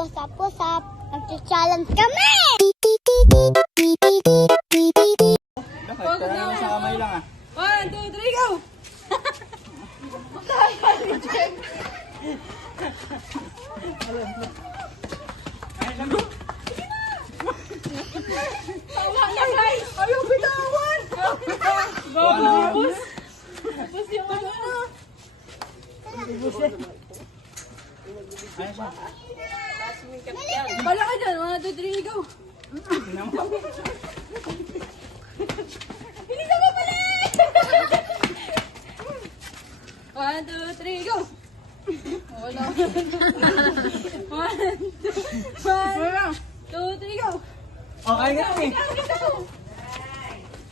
what's up? Nag-challenge kami! Pagod na ako sa kamay lang ah. 1, 2, 3, go! Tawa na guys! Ayaw bitawan! Babubus! Bus yung ano na! Bala ka dyan! 1, 2, 3, go! Bilisan mo pala! 1, 2, 3, go! Wala. 1, 2, 3, go! Okay nga eh.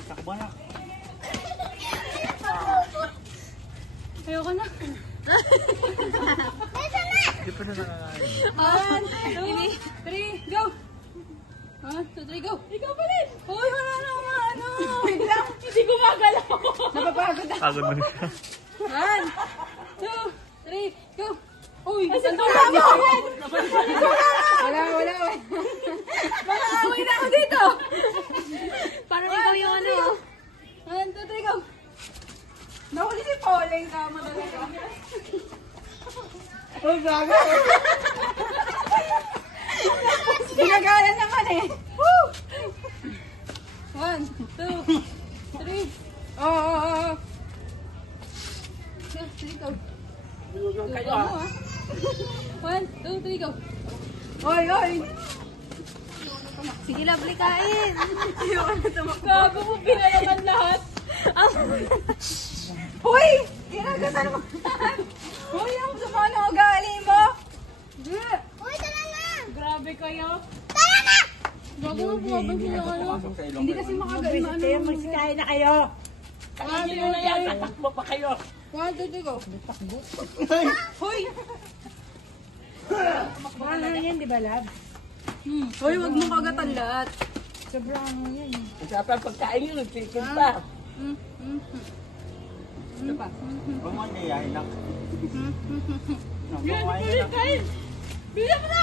Takbo na. Ayoko na. Hindi pa na nakakain. 1, 2, 3, go! 1, 2, 3, go! Ikaw pa rin! Uy, wala na ako ano! Biglang, hindi gumagalaw! Napapagod na. Pagod na siya. 1, 2, 3, go! Uy, saan mo? Wala. Makakawin na ako dito! Parang ikaw yung ano. 1, 2, 3, go! Nahuli si Pauling ka, madali ka. Oh, gago. Ginagalan naman eh. Woo! 1, 2, 3. Oo. Sige, go. Kayo ah. 1, 2, 3, go. Oy! Sige, lovely, kain. Ayoko na tumakbo. Gago mo, pinalaman lahat. Hoy! Ginagasan mo. Hoy, ang sama na ugali mo. Uy, tara na! Grabe kayo. Tara na! Gago mo, bumabansin yung ano. Hindi kasi makagaling na ano. Magsikain na kayo. Grabe mo na yan. Tatakbo pa kayo. 1, 2, 3, go. Hoy! Ano yan, di ba, lab? Hoy, wag mo kagatan lahat. Sobrang ano yan. Usapan pagkain yun, chicken pa. Ano pa? Huwag mo niyayain lang. Yan, ulit kain. Bigyan mo na!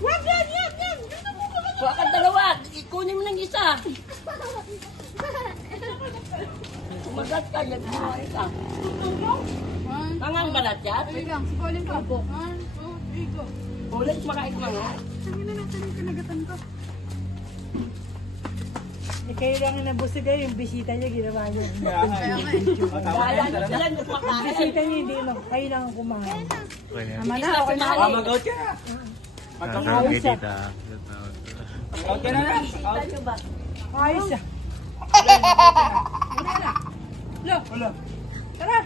Wag yan! Dito mo ka na! Huwag kang dalawa. Ikunin mo ng isa. Kumagat ka, nagbuhay ka. Mangang balat yan. Wait lang, si Colin pa. 1, 2, 3, go. Ulit makain mo nga. Sangin na natin yung kinagatan ko. Eh, kayo lang ang nabusog kayo. Yung bisita niya, ginawa niyo. Kaya nga eh. Dala niyo sila ng Yung makain. bisita niyo, hindi lang. Kayo lang ang kumain. Tama na, okay na. Ah, mag-out ka na. Ayos siya. Mag-out ka na na. Bisita niyo ba? Ayos siya. Lo, Wala. tara!